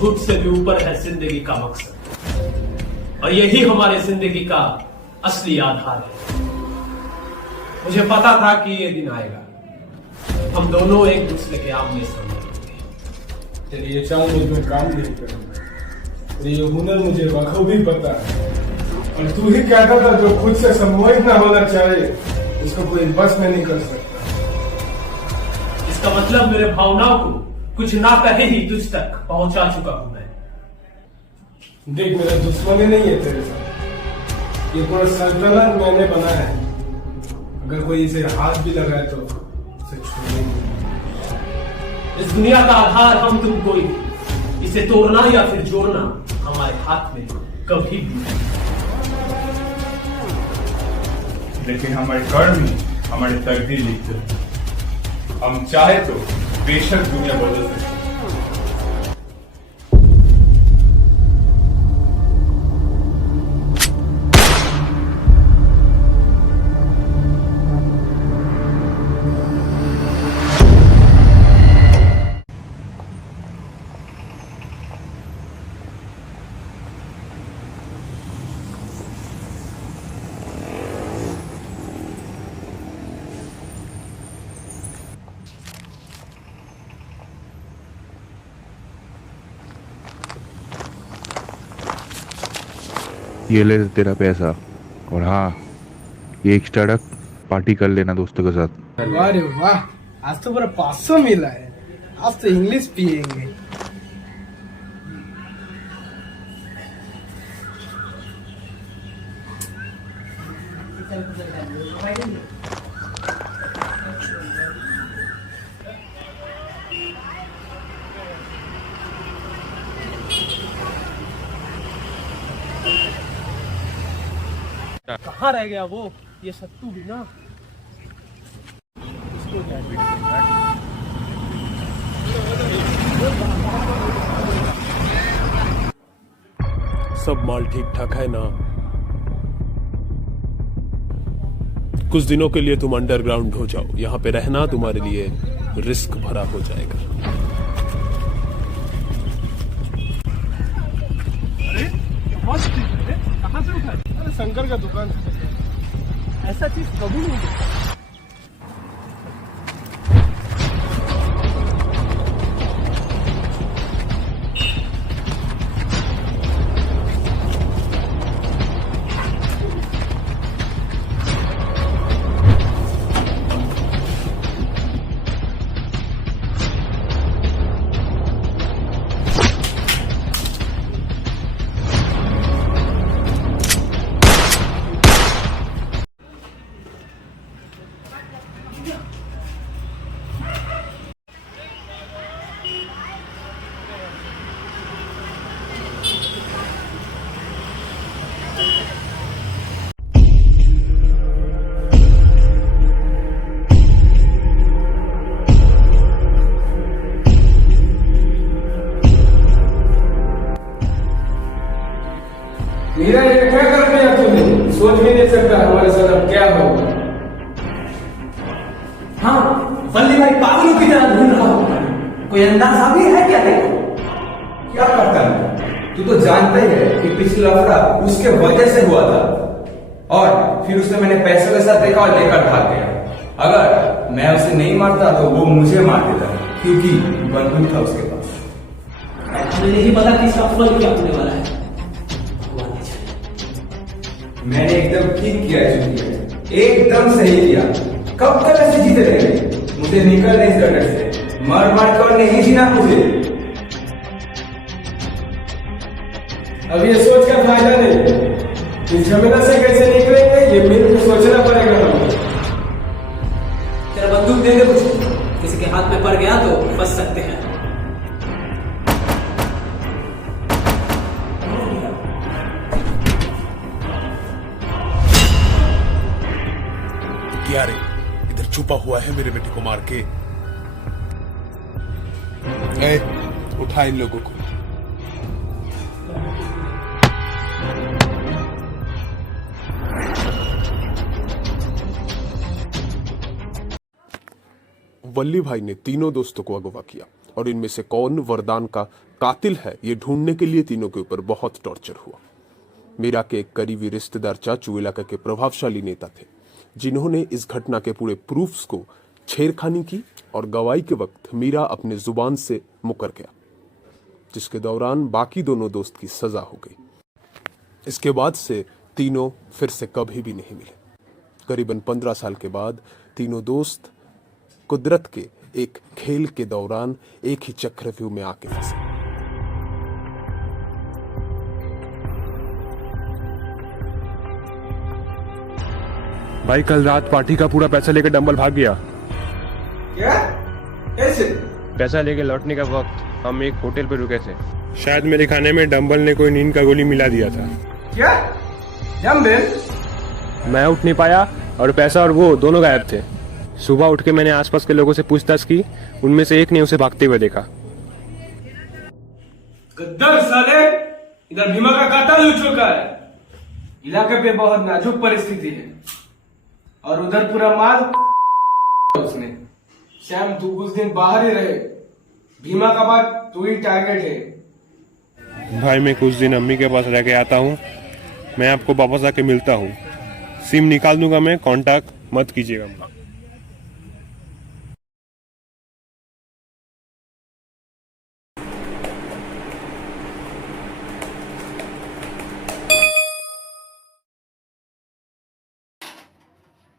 झूठ से भी ऊपर है जिंदगी का मकसद, और यही हमारे जिंदगी का असली आधार है। मुझे पता था कि ये दिन आएगा, हम दोनों एक दूसरे के आमने सामने होंगे। तेरी ये चाहूँ मैं काम नहीं करूंगा, तेरी ये हुनर मुझे बखूबी पता है, और तू ही कहता था जो खुद से सम्मोहित ना होना चाहे उसको कोई बस में नहीं कर सकता। इसका मतलब मेरे भावनाओं को कुछ ना कहे ही तुझ तक पहुंचा चुका हूं मैं। देख, मेरा दुश्मनी नहीं है तेरे साथ, ये पूरा सल्तनत मैंने बनाया है। अगर कोई इसे हाथ भी लगाए तो उसे छोड़ेंगे। इस दुनिया का आधार हम तुम कोई नहीं, इसे तोड़ना या फिर जोड़ना हमारे हाथ में कभी भी नहीं। लेकिन हमारे कर्म ही हमारी तकदीर लिखते हैं। हम चाहे तो बेशक दुनिया बदल सकते हैं। ये ले तेरा पैसा, और हाँ, ये एक्स्ट्रा डक पार्टी कर लेना दोस्तों के साथ। वाह रे वाह, आज तो पूरा 500 मिला है। आज तो इंग्लिश पियेंगे। कहाँ रह गया वो ये सत्तू भी ना। सब माल ठीक ठाक है ना? कुछ दिनों के लिए तुम अंडरग्राउंड हो जाओ, यहाँ पे रहना तुम्हारे लिए रिस्क भरा हो जाएगा। कहाँ से उठा? अरे शंकर का दुकान से। ऐसा चीज कभी नहीं देखा। मीरा, ये क्या कर दिया तूने? सोच भी नहीं सकता हमारे साथ अब क्या होगा। हाँ, वल्ली भाई पागलों की तरह ढूंढ रहा हूँ। कोई अंदाजा भी है क्या देखो? क्या करता है? तू तो जानता ही है कि पिछला लफड़ा उसके वजह से हुआ था, और फिर उसने मैंने पैसों के साथ देखा और लेकर भाग गया। अगर मैं उसे नहीं मारता तो वो मुझे मार देता, क्योंकि बंदूक था उसके पास। मुझे नहीं पता कि इसका फल क्या होने वाला है। मैंने एकदम ठीक किया है, एकदम सही किया। कब तक ऐसे जीते रहेंगे? मुझे निकलने इस जगह से, मर मार कर नहीं जीना मुझे। अब ये सोच का फायदा नहीं, इस झमेला से कैसे निकलेंगे ये मिलकर सोचना पड़ेगा हमें। तेरा बंदूक दे दे मुझे, किसी के हाथ में पड़ गया तो फंस सकते हैं। क्या रे, इधर छुपा हुआ है मेरे बेटे को मार के। उठा इन लोगों को। वल्ली भाई ने तीनों दोस्तों को अगवा किया और इनमें से कौन वरदान का कातिल है ये ढूंढने के लिए तीनों के ऊपर बहुत टॉर्चर हुआ। मीरा के एक करीबी रिश्तेदार चाचू इलाका के प्रभावशाली नेता थे, जिन्होंने इस घटना के पूरे प्रूफ्स को छेड़खानी की और गवाही के वक्त मीरा अपने जुबान से मुकर गया, जिसके दौरान बाकी दोनों दोस्त की सजा हो गई। इसके बाद से तीनों फिर से कभी भी नहीं मिले। करीबन 15 साल के बाद तीनों दोस्त कुदरत के एक खेल के दौरान एक ही चक्रव्यूह में आके फंसे। भाई कल रात पार्टी का पूरा पैसा लेकर डंबल भाग गया। क्या? कैसे? पैसा लेके लौटने का वक्त हम एक होटल पे रुके थे। शायद मेरे खाने में डंबल ने कोई नींद का गोली मिला दिया था। क्या? डम्बल? मैं उठ नहीं पाया और पैसा और वो दोनों गायब थे। सुबह उठ के मैंने आसपास के लोगों से पूछताछ की, उनमें से एक ने उसे भागते हुए देखा। गद्दार साले, इधर भीमा का कातिल हो चुका है। इलाके पे बहुत नाजुक परिस्थिति है और उधर पूरा माल उसने। श्याम तू कुछ दिन बाहर ही रहे, भीमा का बाद तू ही टारगेट है। भाई मैं कुछ दिन अम्मी के पास रह के आता हूँ, मैं आपको वापस आके मिलता हूँ। सिम निकाल दूंगा मैं, कांटेक्ट मत कीजिएगा।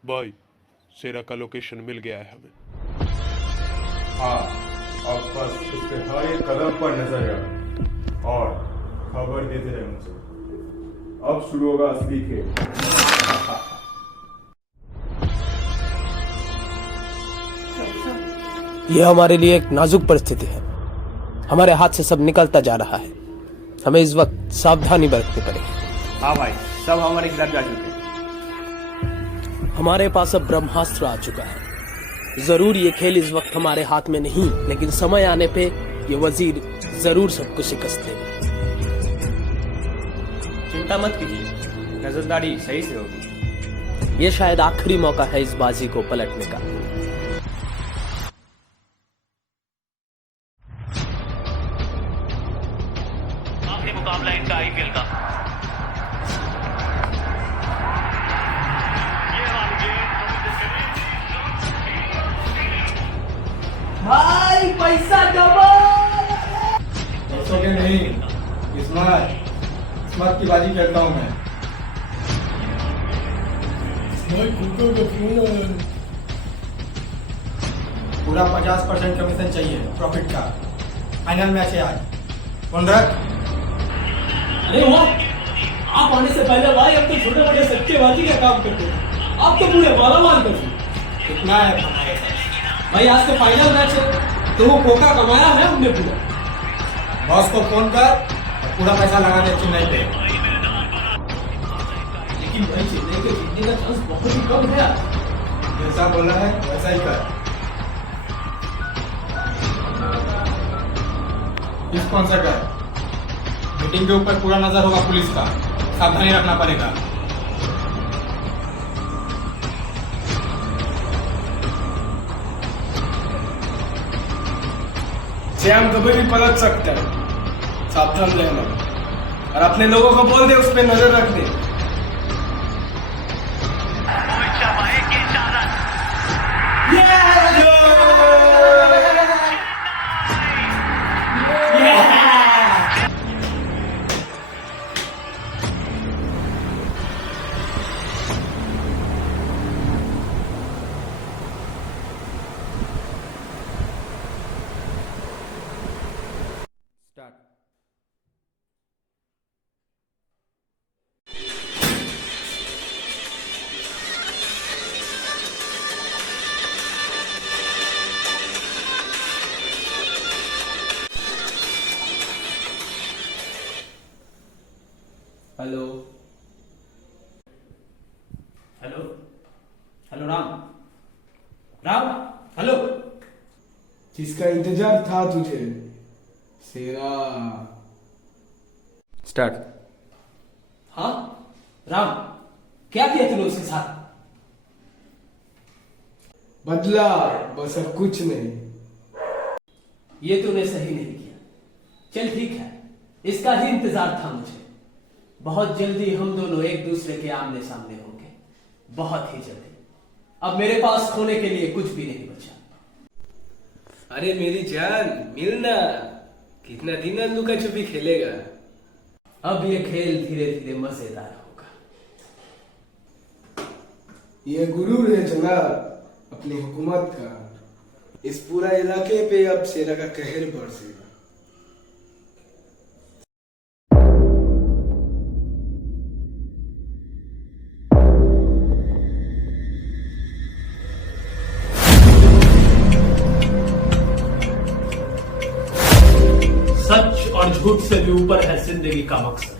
भाई शेरा का लोकेशन मिल गया है हमें। हाँ, अब बस उसके हर एक कदम पर नजर रख और खबर देते रहे मुझे। अब शुरू होगा असली खेल। यह हमारे लिए एक नाजुक परिस्थिति है। हमारे हाथ से सब निकलता जा रहा है। हमें इस वक्त सावधानी बरतनी पड़ेगी। हाँ भाई, सब हमारे खिलाफ जा चुके हैं। हमारे पास अब ब्रह्मास्त्र आ चुका है। जरूर ये खेल इस वक्त हमारे हाथ में नहीं, लेकिन समय आने पे ये वजीर जरूर सबको शिकस्त देगा। चिंता मत कीजिए, नजरदारी सही से होगी। ये शायद आखिरी मौका है इस बाजी को पलटने का। आखिरी मुकाबला इनका आईपीएल का। भाई पैसा डबल। पैसों के नहीं, किस्मत की बाजी खेलता हूँ मैं। पूरा 50% कमीशन चाहिए प्रॉफिट का। फाइनल मैच है आज। कौन रख? अरे वाह, आप आने से पहले भाई अब तो छोटे बड़े सट्टेबाजी का काम करते थे, आप तो पूरे मालामाल कर दिए। कितना है हमारे पास? भाई आज तो फाइनल मैच है, तो वो कोका कमाया है हमने पूरा। बॉस को फोन कर और पूरा पैसा लगा दे चेन्नई पे। लेकिन भाई चेन्नई के जीतने का चांस बहुत ही कम है। जैसा बोला है वैसा ही कर। स्पॉन्सर कर। मीटिंग के ऊपर पूरा नजर होगा पुलिस का, सावधानी रखना पड़ेगा। श्याम कभी भी पलट सकता है, सावधान रहना और अपने लोगों को बोल दे उस पर नजर रख दे। Hello hello hello Ram Ram hello. जिसका इंतजार था तुझे, शेरा। स्टार्ट। हाँ राम, क्या किया तूने उसके साथ? बदला बस अब कुछ नहीं। ये तूने सही नहीं किया। चल ठीक है, इसका ही इंतजार था मुझे। बहुत जल्दी हम दोनों एक दूसरे के आमने सामने होंगे, बहुत ही जल्दी। अब मेरे पास खोने के लिए कुछ भी नहीं बचा। अरे मेरी जान, मिलना। कितना दिन लुका छुपी खेलेगा? अब ये खेल धीरे धीरे मजेदार होगा। ये गुरूर है जनाब अपनी हुकूमत का। इस पूरा इलाके पे अब शेरा का कहर बरसेगा। सच और झूठ से भी ऊपर है जिंदगी का मकसद,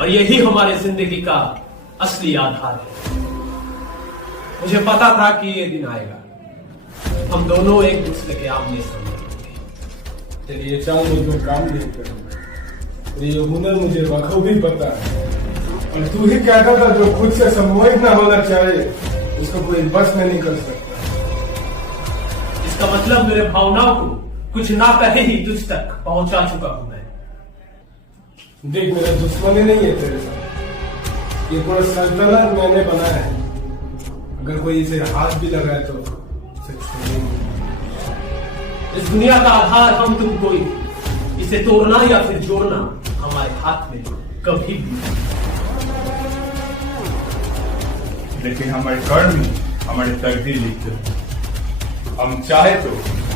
और यही हमारे जिंदगी का असली आधार है। मुझे पता था कि ये दिन आएगा, हम दोनों एक दूसरे के आमने सामने होंगे। तेरी ये चांद मुझ में काम नहीं करूंगा। तेरी ये हुनर मुझे बखूबी पता है। और तू ही कहता था जो खुद से सम्मोहित न होना चाहे उसको कोई बस में नहीं कर सकता। इसका मतलब मेरे भावनाओं को कुछ ना कहे ही तुझ तक पहुंचा चुका हूं मैं। देख, मेरा दुश्मनी नहीं है तेरे साथ। ये पूरा सल्तनत मैंने बनाया है। अगर कोई इसे हाथ भी लगाए तो इसे छोड़ेंगे। इस दुनिया का आधार हम तुम कोई नहीं। इसे तोड़ना या फिर जोड़ना हमारे हाथ में कभी भी नहीं। लेकिन हमारे कर्म ही हमारी तकदीर लिखते हैं। हम चाहे तो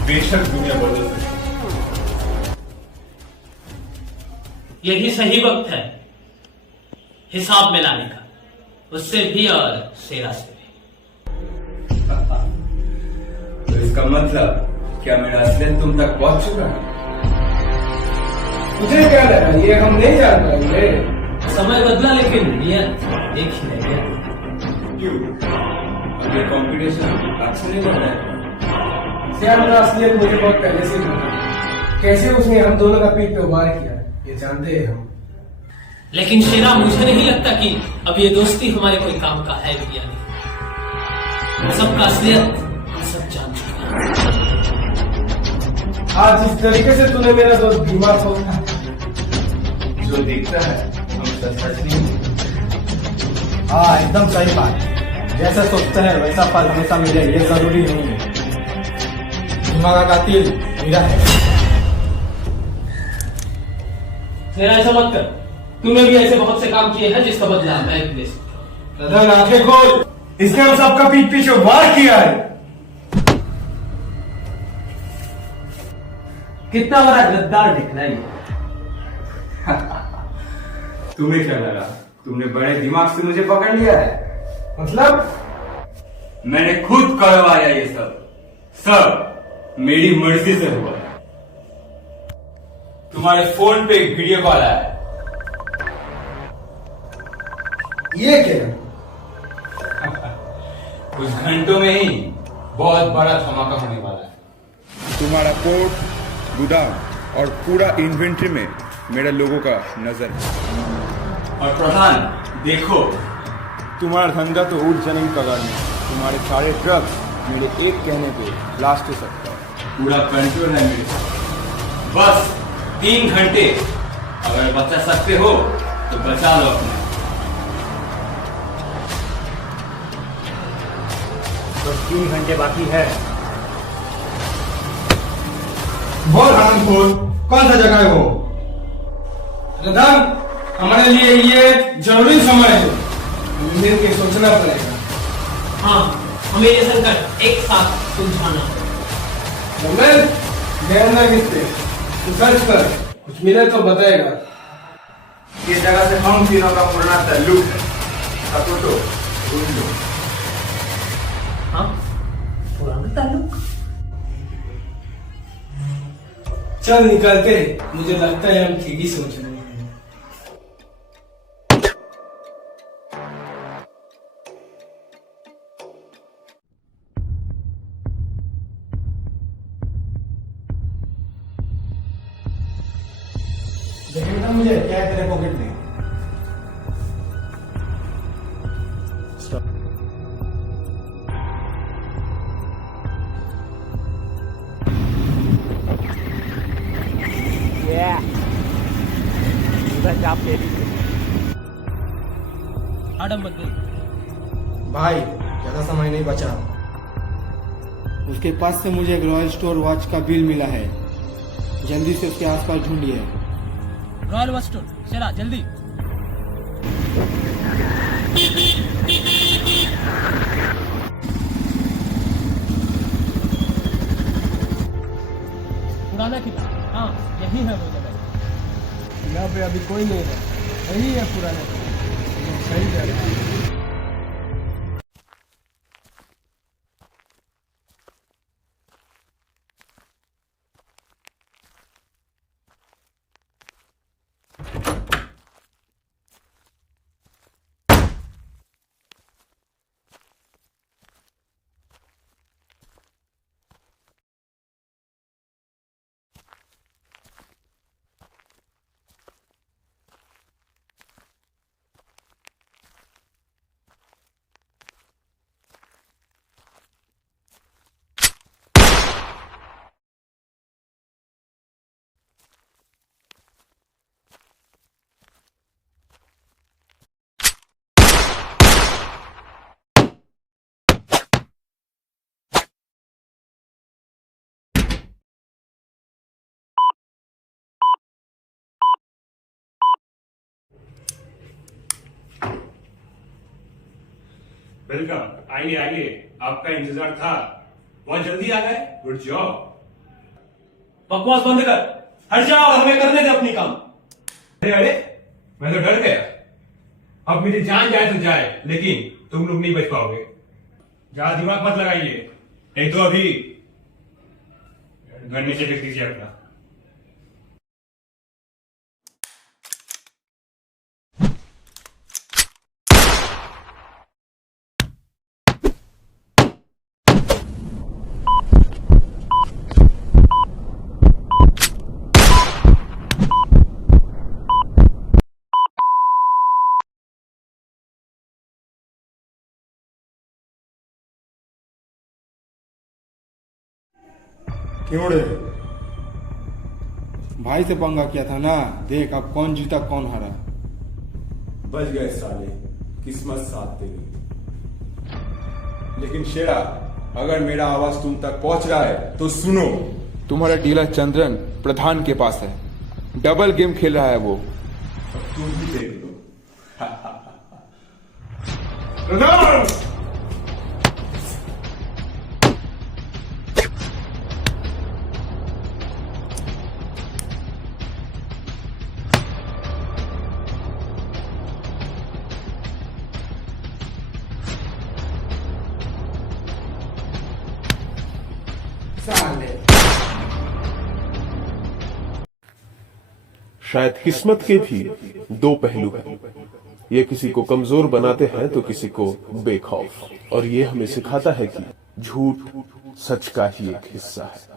बेशक दुनिया बदल सकते। यही सही वक्त है हिसाब में लाने का, उससे भी और शेरा से भी। तो इसका मतलब क्या मेरा असलियत तुम तक पहुंच चुका है? तुझे क्या लगा ये हम नहीं जान पाएंगे? समय बदला लेकिन नियत एक ही रह गया। क्यों? अब ये कंपटीशन अच्छा नहीं लग रहा है? श्याम का असलियत मुझे बहुत पहले से पता है। कैसे उसने हम दोनों का पीठ पे वार किया ये जानते हैं हम। लेकिन शेरा, मुझे नहीं लगता कि अब ये दोस्ती हमारे कोई काम का है भी या नहीं। सबका असलियत हम सब जान चुके हैं। आज जिस तरीके से तूने मेरा दोस्त बीमार हो, जो दिखता है हम सच नहीं। हाँ, एकदम सही बात। जैसा सोचते हैं वैसा फल हमेशा मिले ये जरूरी नहीं है। बीमा का कातिल मीरा है। शेरा, ऐसा मत कर। तूने भी ऐसे बहुत से काम किए हैं जिसका बदला मैं भी ले सकता हूं। रतन आंखें खोल, इसने हम सबका पीठ पीछे वार किया है। कितना बड़ा गद्दार दिखना है। तुम्हें क्या लगा तुमने बड़े दिमाग से मुझे पकड़ लिया है? मतलब मैंने खुद करवाया ये सब मेरी मर्जी से हुआ। तुम्हारे फोन पे एक वीडियो कॉल आया। ये क्या? कुछ घंटों में ही बहुत बड़ा धमाका होने वाला है। तुम्हारा पोर्ट, गोदाम और पूरा इन्वेंट्री में मेरा लोगों का नजर है। और प्रधान देखो, तुम्हारा धंधा तो उठ जाने की कगार में। तुम्हारे सारे ड्रग्स मेरे एक कहने पे ब्लास्ट हो सकता है। पूरा कंट्रोल है मेरे साथ। बस 3 घंटे अगर बचा सकते हो तो बचा लो अपने। तो 3 घंटे बाकी है। बहुत आनंद खोल, कौन सा जगह है वो? रतन, हमारे लिए ये जरूरी समय है। मिल के सोचना पड़ेगा। हाँ, हमें ये संकट एक साथ सुलझाना है। मंगल, ध्यान ना किससे, तू सर्च कर, कुछ मिले तो बताएगा। किस जगह से हम तीनों का पुराना ताल्लुक है, तो ढूंढ लो। हाँ, पुराना ताल्लुक। चल निकलते हैं। मुझे लगता है हम ठीक ही सोच रहे हैं। देखेगा मुझे क्या है तेरे पॉकेट में? से आप ले लीजिए। आडम मत बोल। भाई ज्यादा समय नहीं बचा। उसके पास से मुझे एक रॉयल स्टोर वॉच का बिल मिला है, जल्दी से उसके आसपास ढूंढिए। रॉयल वॉच स्टोर, चला जल्दी। पुराना किला, हाँ यही है वो जगह। यहाँ पे अभी कोई नहीं है, यही है पुराना किला। सही कह रहा है। वेलकम, आइए आइए, आपका इंतजार था। बहुत जल्दी आ गए, गुड जॉब। बकवास बंद कर, हट जाओ और हमें करने दे अपनी काम। अरे अरे, मैं तो डर गया। अब मेरी जान जाए तो जाए, लेकिन तुम लोग नहीं बच पाओगे। ज्यादा दिमाग मत लगाइए, नहीं तो अभी घर नीचे देख लीजिए अपना। क्यों रे? भाई से पंगा किया था ना, देख अब कौन जीता कौन हारा। बच गए साले, किस्मत साथ दे गई। लेकिन शेरा, अगर मेरा आवाज तुम तक पहुंच रहा है तो सुनो। तुम्हारा डीलर चंद्रन प्रधान के पास है, डबल गेम खेल रहा है वो। अब तुम भी देख लो। प्रधान! शायद किस्मत के भी दो पहलू हैं। ये किसी को कमजोर बनाते हैं तो किसी को बेखौफ, और ये हमें सिखाता है कि झूठ सच का ही एक हिस्सा है।